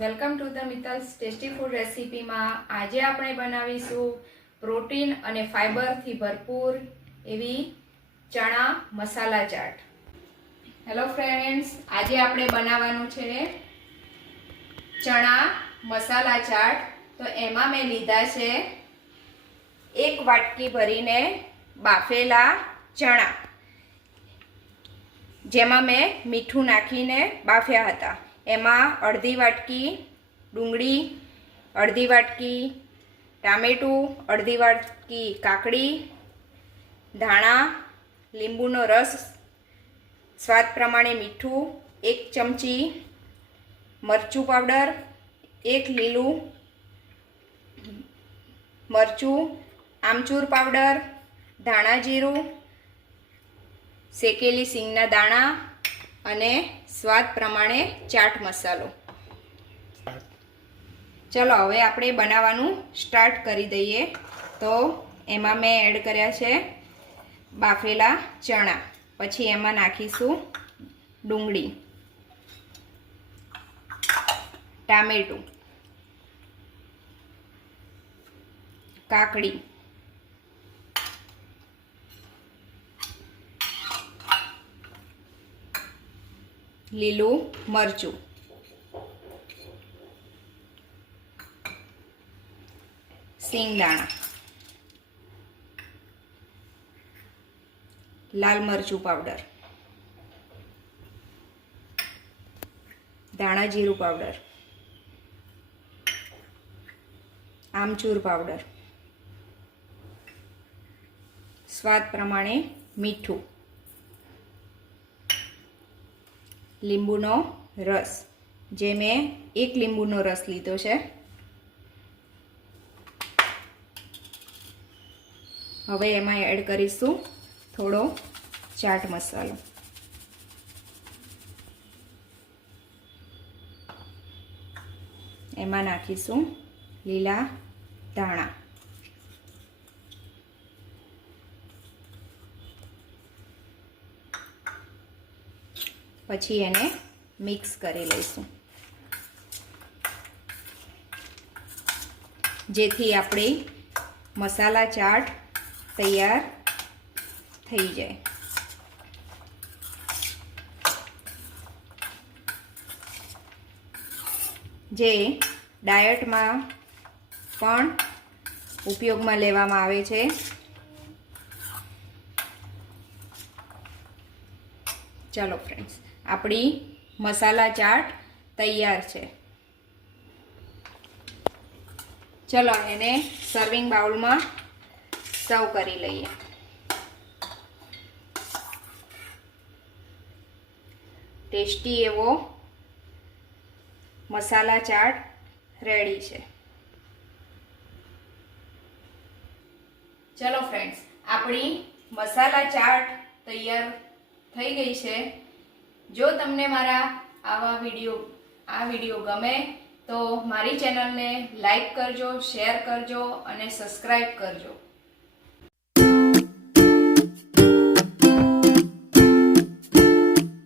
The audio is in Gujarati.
Welcome to the Mittals tasty food રેસીપીમાં આજે આપણે બનાવીશું પ્રોટીન અને ફાઇબરથી ભરપૂર એવી ચણા મસાલા ચાટ. હેલો ફ્રેન્ડ્સ, આજે આપણે બનાવવાનું છે ચણા મસાલા ચાટ. તો એમાં મેં લીધા છે 1 વાટકી ભરીને બાફેલા ચણા, જેમાં મેં મીઠું નાખીને બાફ્યા હતા. એમાં અડધી વાટકી ડુંગળી, અડધી વાટકી ટામેટું, અડધી વાટકી કાકડી, ધાણા, લીંબુનો રસ, સ્વાદ પ્રમાણે મીઠું, 1 ચમચી મરચું પાવડર, 1 લીલું મરચું, આમચૂર પાવડર, ધાણા જીરું, શેકેલી સિંગના દાણા અને સ્વાદ પ્રમાણે ચાટ મસાલો. ચલો હવે આપણે બનાવવાનું સ્ટાર્ટ કરી દઈએ. તો એમાં મેં એડ કર્યા છે બાફેલા ચણા, પછી એમાં નાખીશું ડુંગળી, ટામેટું, કાકડી, લીલું મરચું, સિંગદાણા, લાલ મરચું પાવડર, ધાણા જીરું પાવડર, આમચૂર પાવડર, સ્વાદ પ્રમાણે મીઠું, લીંબુનો રસ, જે મેં 1 લીંબુનો રસ લીધો છે. હવે એમાં એડ કરીશું થોડો ચાટ મસાલો. એમાં નાખીશું લીલા ધાણા, પછી એને મિક્સ કરી લઈશું, જેથી આપણી મસાલા ચાટ તૈયાર થઈ જાય. જે ડાયટમાં પણ ઉપયોગમાં લેવામાં આવે છે. ચલો ફ્રેન્ડ્સ, આપણી મસાલા ચાટ તૈયાર છે. ચલો એને સર્વિંગ બાઉલમાં સર્વ કરી લઈએ. ટેસ્ટી એવો મસાલા ચાટ રેડી છે. ચલો ફ્રેન્ડ્સ, આપણી મસાલા ચાટ તૈયાર થઈ ગઈ છે. જો તમને મારા આ વિડીયો ગમે તો મારી ચેનલને લાઈક કરજો, શેર કરજો અને સબસ્ક્રાઈબ કરજો.